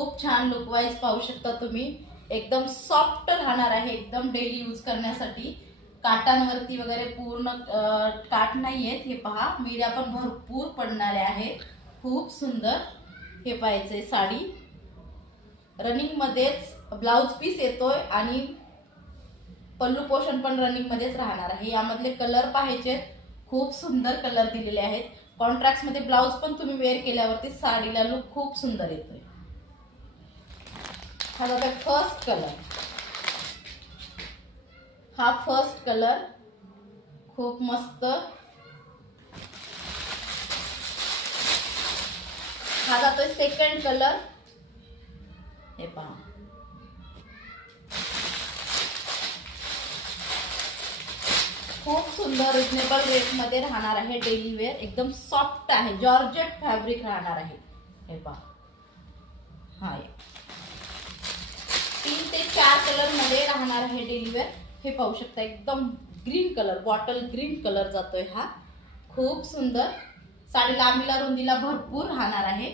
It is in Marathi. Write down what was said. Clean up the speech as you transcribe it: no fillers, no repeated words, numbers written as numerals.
खूप छान लुक वाईज पाहू शकता तुम्ही। एकदम सॉफ्ट राहणार आहे, एकदम डेली यूज करण्यासाठी। काटांवरती वगैरे पूर्ण काट नाहीयेत। हे पहा, मीऱ्या पण भरपूर पडणाऱ्या आहेत। खूप सुंदर हे पाहायचंय साडी। रनिंग मध्येच ब्लाउज पीस येतोय आणि पल्लू पोषण पण रनिंग मध्येच राहणार आहे। यामधले कलर पाहायचे, खूप सुंदर कलर दिलेले आहेत। कॉन्ट्रास्ट मध्ये ब्लाउज पण तुम्ही वेअर केल्यावरती साडीला लुक खूप सुंदर येतोय। हा बघा फर्स्ट कलर, हा फर्स्ट कलर खूप मस्त। हा जातोय सेकंड कलर। हे पहा, खूप सुंदर रिजनेबल रेट मध्ये राहणार आहे। डेली वेअर एकदम सॉफ्ट आहे, जॉर्जेट फॅब्रिक राहणार आहे। हे पहा, हा 3 ते 4 कलर मध्ये राहणार आहे डेली वेअर। हे पाहू शकता, एकदम green colour, bottle green colour जातोय हा। खूप सुंदर साडी, लांबीला रुंदीला भरपूर राहणार आहे।